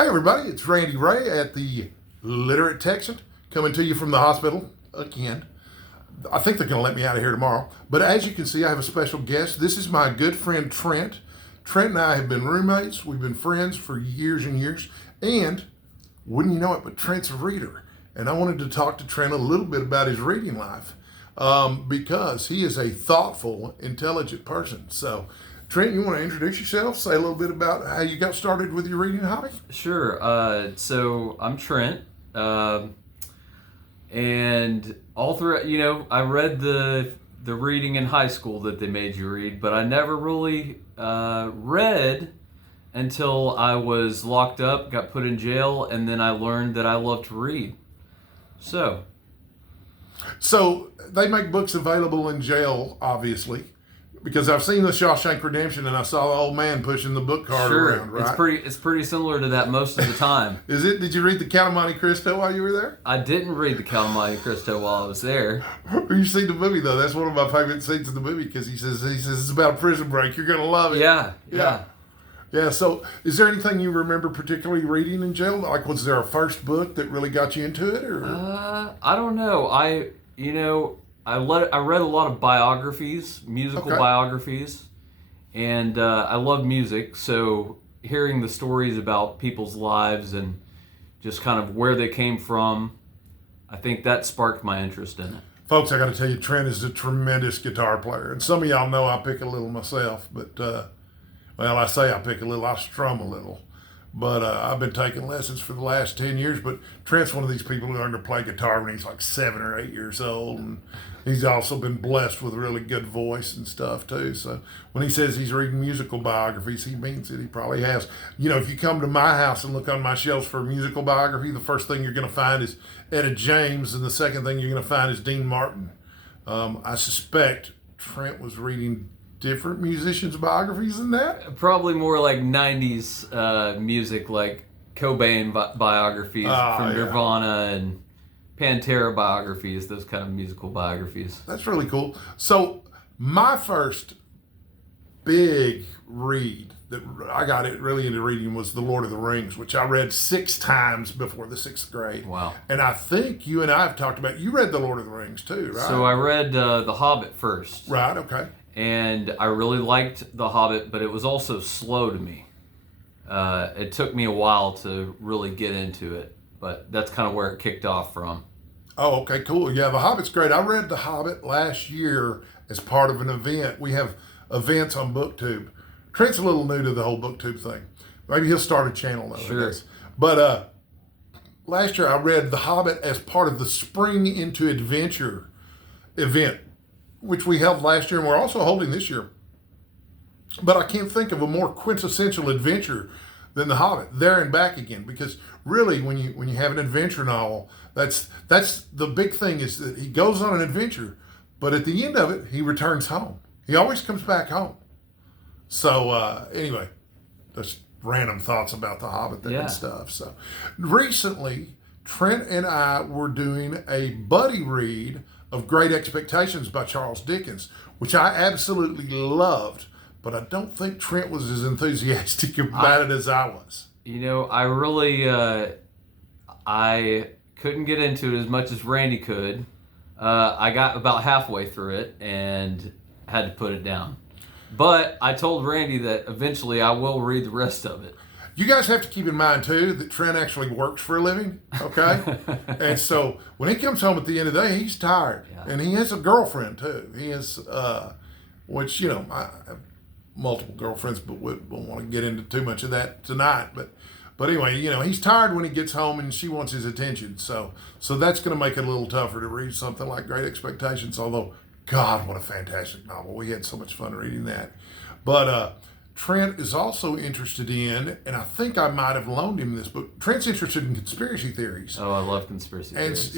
Hey everybody, it's Randy Ray at the Literate Texan, coming to you from the hospital again. I think they're going to let me out of here tomorrow. But as you can see, I have a special guest. This is my good friend Trent. Trent and I have been roommates. We've been friends for years and years. And wouldn't you know it, but Trent's a reader. And I wanted to talk to Trent a little bit about his reading life because he is a thoughtful, intelligent person. So Trent, you want to introduce yourself? Say a little bit about how you got started with your reading hobby? Sure. So I'm Trent, and all through, I read the reading in high school that they made you read, but I never really read until I was locked up, got put in jail, and then I learned that I love to read. So they make books available in jail, obviously. Because I've seen the Shawshank Redemption and I saw the old man pushing the book cart around, right? It's pretty similar to that most of the time. Is it? Did you read the Count of Monte Cristo while you were there? I didn't read the Count of Monte Cristo while I was there. You see the movie though. That's one of my favorite scenes in the movie because he says it's about a prison break. You're gonna love it. Yeah. So, is there anything you remember particularly reading in jail? Like, was there a first book that really got you into it, or? I don't know. I read a lot of biographies, musical biographies, and I love music. So hearing the stories about people's lives and just kind of where they came from, I think that sparked my interest in it. Folks, I got to tell you, Trent is a tremendous guitar player, and some of y'all know I pick a little myself, but I say I pick a little, I strum a little. But I've been taking lessons for the last 10 years. But Trent's one of these people who learned to play guitar when he's like 7 or 8 years old. And he's also been blessed with a really good voice and stuff too. So when he says he's reading musical biographies, he means it. He probably has. If you come to my house and look on my shelves for a musical biography, the first thing you're going to find is Etta James. And the second thing you're going to find is Dean Martin. I suspect Trent was reading different musicians' biographies than that? Probably more like 90s music, like Cobain biographies from Nirvana and Pantera biographies, those kind of musical biographies. That's really cool. So my first big read that I got it really into reading was The Lord of the Rings, which I read 6 times before the 6th grade. Wow. And I think you and I have talked about, you read The Lord of the Rings too, right? So I read The Hobbit first. Right, okay. And I really liked The Hobbit, but it was also slow to me. It took me a while to really get into it, but that's kind of where it kicked off from. Oh, okay, cool. Yeah, The Hobbit's great. I read The Hobbit last year as part of an event. We have events on BookTube. Trent's a little new to the whole BookTube thing. Maybe he'll start a channel though. Sure. But last year I read The Hobbit as part of the Spring into Adventure event, which we held last year and we're also holding this year. But I can't think of a more quintessential adventure than The Hobbit, there and back again. Because really, when you have an adventure novel, that's the big thing, is that he goes on an adventure, but at the end of it, he returns home. He always comes back home. So anyway, just random thoughts about The Hobbit there and stuff. So recently, Trent and I were doing a buddy read of Great Expectations by Charles Dickens, which I absolutely loved, but I don't think Trent was as enthusiastic about it as I was. I really, I couldn't get into it as much as Randy could. I got about halfway through it and had to put it down. But I told Randy that eventually I will read the rest of it. You guys have to keep in mind, too, that Trent actually works for a living, okay? And so when he comes home at the end of the day, he's tired. Yeah. And he has a girlfriend, too. He has, which, I have multiple girlfriends, but we won't want to get into too much of that tonight. But anyway, he's tired when he gets home and she wants his attention. So that's going to make it a little tougher to read something like Great Expectations, although, God, what a fantastic novel. We had so much fun reading that. But Trent is also interested in, and I think I might have loaned him this book, Trent's interested in conspiracy theories. Oh, I love conspiracy theories.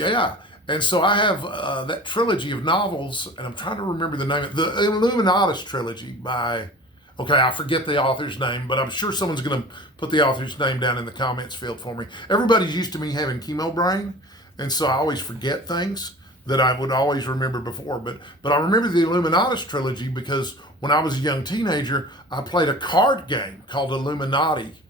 And so I have that trilogy of novels, and I'm trying to remember the name, the Illuminatus trilogy by, I forget the author's name, but I'm sure someone's going to put the author's name down in the comments field for me. Everybody's used to me having chemo brain, and so I always forget things that I would always remember before. But I remember the Illuminatus trilogy because when I was a young teenager, I played a card game called Illuminati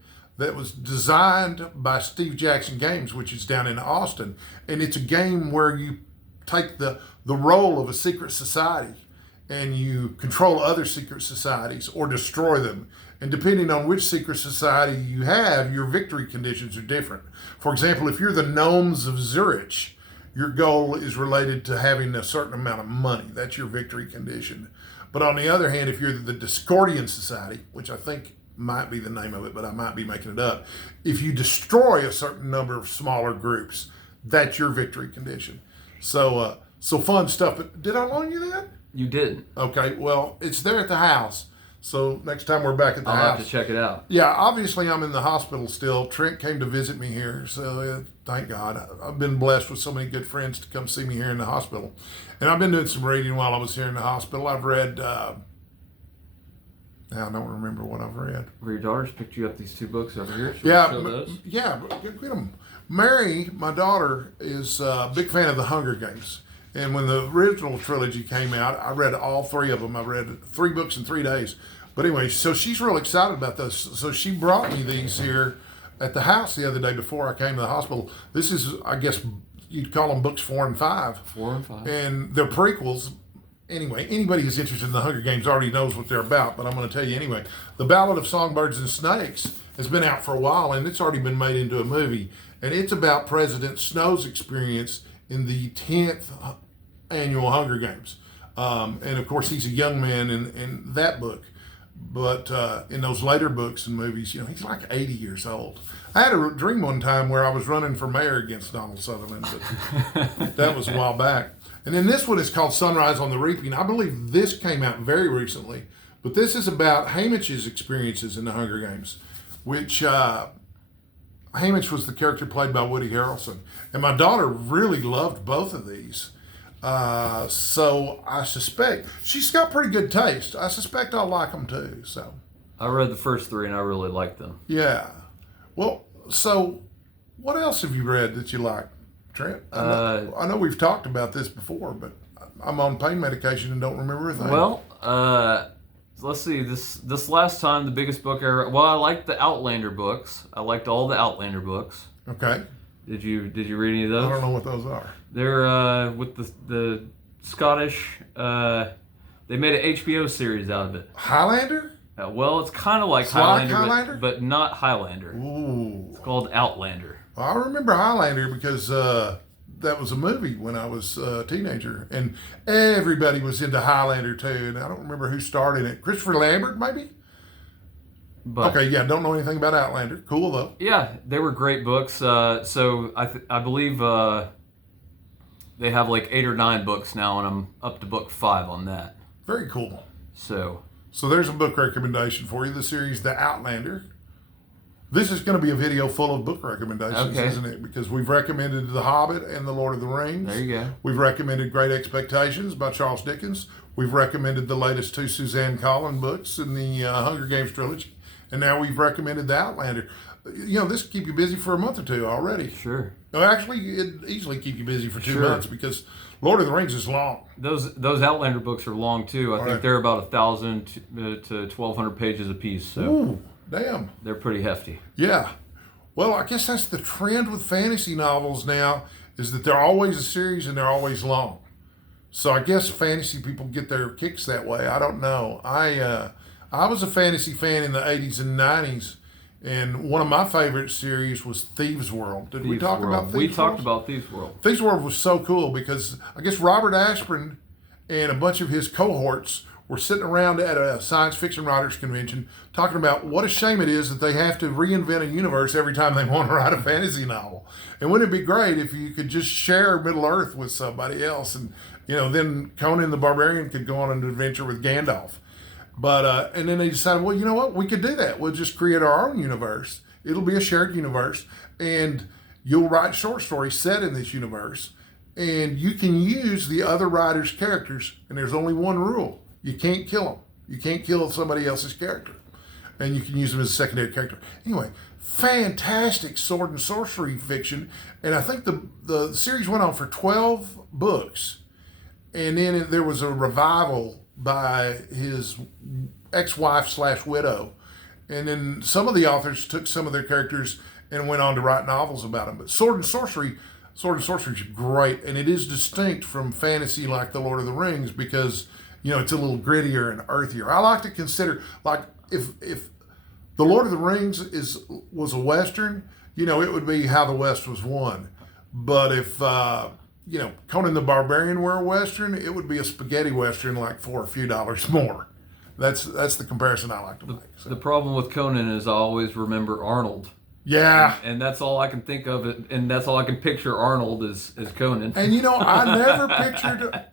that was designed by Steve Jackson Games, which is down in Austin. And it's a game where you take the role of a secret society and you control other secret societies or destroy them. And depending on which secret society you have, your victory conditions are different. For example, if you're the Gnomes of Zurich, your goal is related to having a certain amount of money. That's your victory condition. But on the other hand, if you're the Discordian Society, which I think might be the name of it, but I might be making it up, if you destroy a certain number of smaller groups, that's your victory condition. So fun stuff. But did I loan you that? You didn't. Okay, well, it's there at the house. So next time we're back at the house. I'll have to check it out. Yeah, obviously I'm in the hospital still. Trent came to visit me here, so thank God. I've been blessed with so many good friends to come see me here in the hospital. And I've been doing some reading while I was here in the hospital. I've read, now I don't remember what I've read. Where your daughter's picked you up these 2 books over here. Yeah, get them. Mary, my daughter, is a big fan of the Hunger Games. And when the original trilogy came out, I read all 3 of them. I read 3 books in 3 days. But anyway, so she's real excited about this. So she brought me these here at the house the other day before I came to the hospital. This is, I guess, you'd call them books 4 and 5. 4 and 5. And they're prequels. Anyway, anybody who's interested in the Hunger Games already knows what they're about, but I'm going to tell you anyway. The Ballad of Songbirds and Snakes has been out for a while, and it's already been made into a movie. And it's about President Snow's experience in the 10th annual Hunger Games. And of course, he's a young man in that book. But in those later books and movies, he's like 80 years old. I had a dream one time where I was running for mayor against Donald Sutherland, but that was a while back. And then this one is called Sunrise on the Reaping. I believe this came out very recently, but this is about Haymitch's experiences in the Hunger Games, which Haymitch was the character played by Woody Harrelson. And my daughter really loved both of these. So I suspect she's got pretty good taste. I suspect I'll like them too. So I read the first 3 and I really liked them. Yeah. Well, so what else have you read that you like, Trent? I know we've talked about this before, but I'm on pain medication and don't remember a thing. Well, let's see. This last time, the biggest book I read. Well, I liked the Outlander books. I liked all the Outlander books. Okay. Did you read any of those? I don't know what those are. They're with the Scottish. They made an HBO series out of it. Highlander? Well, it's kind of like Highlander, but not Highlander. Ooh. It's called Outlander. I remember Highlander because that was a movie when I was a teenager, and everybody was into Highlander too. And I don't remember who starred in it. Christopher Lambert, maybe. But, okay, yeah, don't know anything about Outlander. Cool though. Yeah, they were great books. So I believe they have like 8 or 9 books now, and I'm up to book 5 on that. Very cool. So there's a book recommendation for you. The series The Outlander. This is going to be a video full of book recommendations, isn't it? Because we've recommended The Hobbit and The Lord of the Rings. There you go. We've recommended Great Expectations by Charles Dickens. We've recommended the latest 2 Suzanne Collins books in the Hunger Games trilogy. And now we've recommended The Outlander. This could keep you busy for a month or 2 already. Sure. No, actually, it'd easily keep you busy for 2 months because Lord of the Rings is long. Those Outlander books are long too. I think they're about 1,000 to 1,200 pages a piece. So. Ooh, damn. They're pretty hefty. Yeah. Well, I guess that's the trend with fantasy novels now, is that they're always a series and they're always long. So I guess fantasy people get their kicks that way. I don't know. I was a fantasy fan in the 80s and 90s, and one of my favorite series was Thieves' World. Did we talk about Thieves' World? We talked about Thieves' World. Thieves' World was so cool because I guess Robert Asprin and a bunch of his cohorts were sitting around at a science fiction writers convention talking about what a shame it is that they have to reinvent a universe every time they want to write a fantasy novel. And wouldn't it be great if you could just share Middle Earth with somebody else, and then Conan the Barbarian could go on an adventure with Gandalf. But and then they decided, well, you know what? We could do that. We'll just create our own universe. It'll be a shared universe, and you'll write short stories set in this universe, and you can use the other writers' characters. And there's only one rule: you can't kill them. You can't kill somebody else's character, and you can use them as a secondary character. Anyway, fantastic sword and sorcery fiction, and I think the series went on for 12 books, and then there was a revival by his ex-wife / widow, And then some of the authors took some of their characters and went on to write novels about them. But Sword and Sorcery is great, and it is distinct from fantasy like The Lord of the Rings because it's a little grittier and earthier. I like to consider like if The Lord of the Rings was a western, it would be How the West Was Won. But if Conan the Barbarian were a western, it would be a spaghetti western, like for a few dollars more. That's the comparison I like to make. So. The problem with Conan is I always remember Arnold. Yeah. And that's all I can think of it, and that's all I can picture Arnold as Conan. And I never pictured,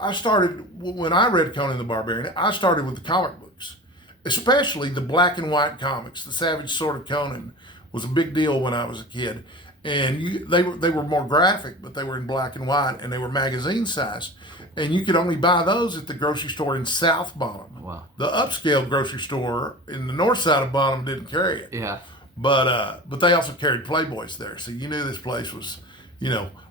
I started, when I read Conan the Barbarian, I started with the comic books, especially the black and white comics. The Savage Sword of Conan was a big deal when I was a kid. And they were more graphic, but they were in black and white, and they were magazine sized. And you could only buy those at the grocery store in South Bonham. Wow. The upscale grocery store in the north side of Bonham didn't carry it. Yeah. But they also carried Playboys there, so you knew this place was,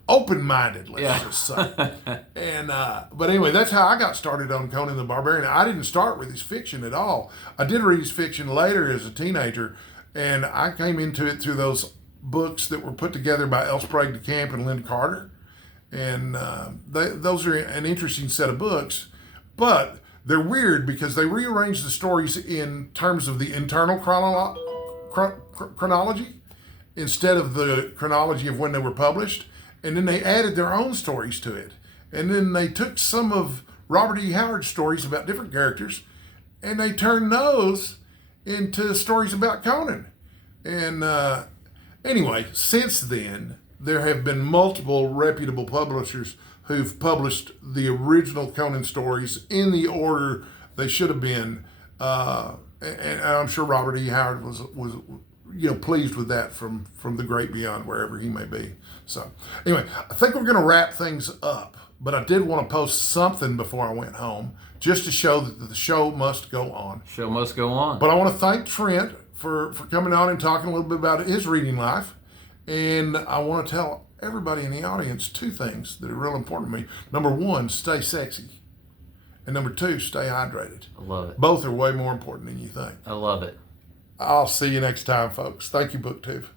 open-minded. Let's just say. And but anyway, that's how I got started on Conan the Barbarian. I didn't start with his fiction at all. I did read his fiction later as a teenager, and I came into it through those books that were put together by L. Sprague de Camp and Lynn Carter. And those are an interesting set of books, but they're weird because they rearrange the stories in terms of the internal chronology instead of the chronology of when they were published. And then they added their own stories to it. And then they took some of Robert E. Howard's stories about different characters and they turned those into stories about Conan. And anyway, since then, there have been multiple reputable publishers who've published the original Conan stories in the order they should have been, and I'm sure Robert E. Howard was pleased with that from the great beyond, wherever he may be. So anyway, I think we're going to wrap things up, but I did want to post something before I went home just to show that the show must go on. Show must go on. But I want to thank Trent for coming on and talking a little bit about his reading life. And I want to tell everybody in the audience two things that are real important to me. Number one, stay sexy. And number two, stay hydrated. I love it. Both are way more important than you think. I love it. I'll see you next time, folks. Thank you, BookTube.